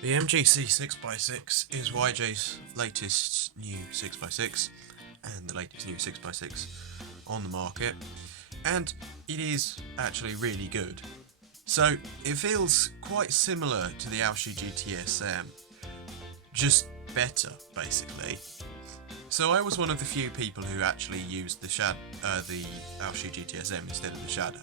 The MGC 6x6 is YJ's latest new 6x6 and the latest new 6x6 on the market, and it is actually really good. So it feels quite similar to the Aoshi GTSM, just better basically. So I was one of the few people who actually used the Aoshi GTSM instead of the Shadow.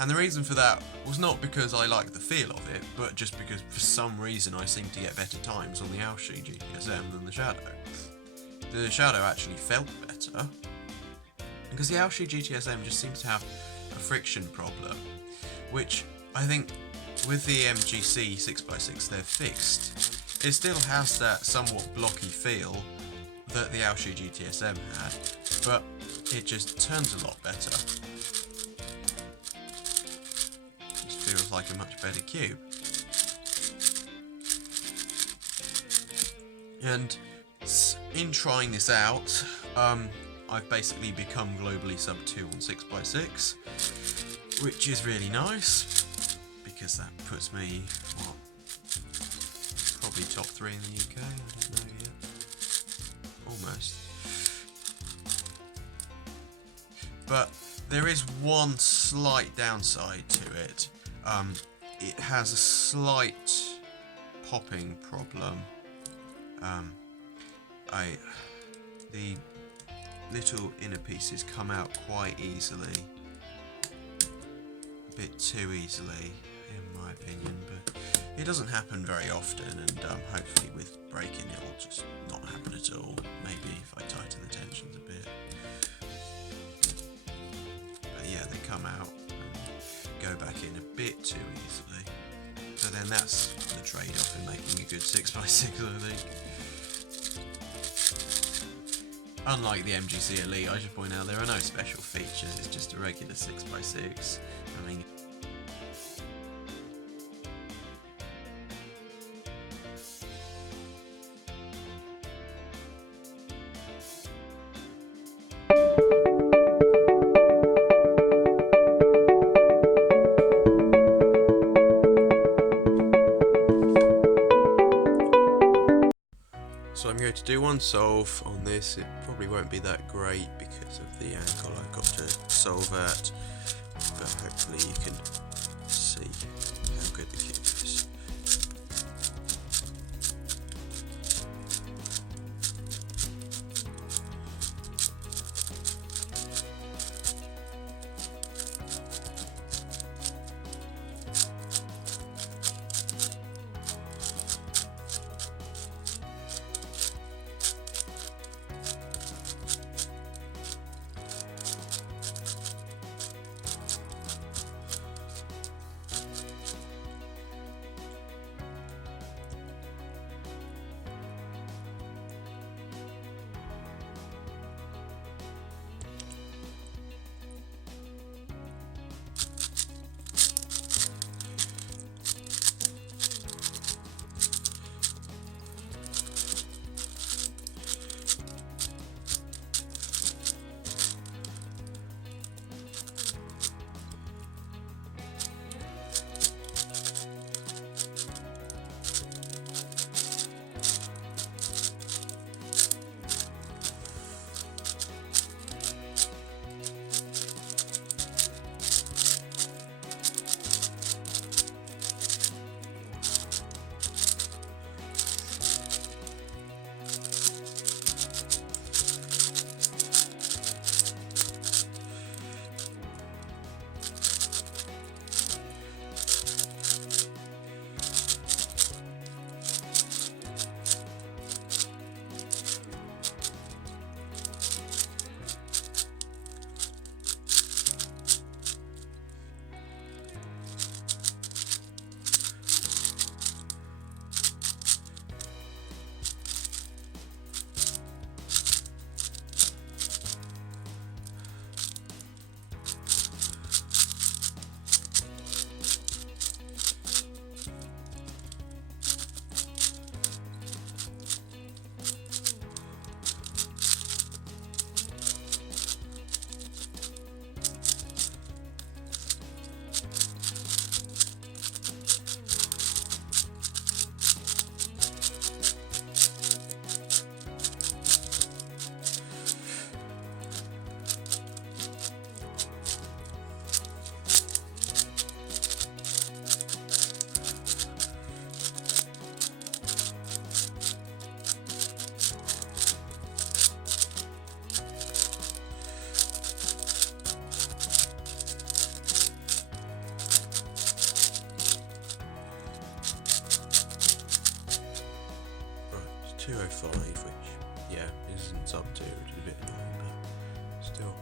And the reason for that was not because I like the feel of it, but just because for some reason I seem to get better times on the Aoshi GTSM than the Shadow. The Shadow actually felt better, because the Aoshi GTSM just seems to have a friction problem, which I think with the MGC 6x6 they've fixed. It still has that somewhat blocky feel that the Aoshi GTSM had, but it just turns a lot better. Feels like a much better cube. And in trying this out, I've basically become globally sub 2 on 6x6, which is really nice, because that puts me, what, probably top 3 in the UK, I don't know yet. Almost. But there is one slight downside to it. It has a slight popping problem. The little inner pieces come out quite easily, a bit too easily in my opinion, but it doesn't happen very often, and hopefully with breaking it will just not happen at all, maybe if I tighten the tensions a bit. But yeah, they come out go back in a bit too easily. So then that's the trade-off in making a good 6x6, I think. Unlike the MGC Elite, I should point out there are no special features, it's just a regular 6x6. I mean, so I'm going to do one solve on this. It probably won't be that great because of the angle I've got to solve at, but hopefully you can see how good the cube is. 5, which, yeah, isn't sub 2, which is a bit annoying, but still.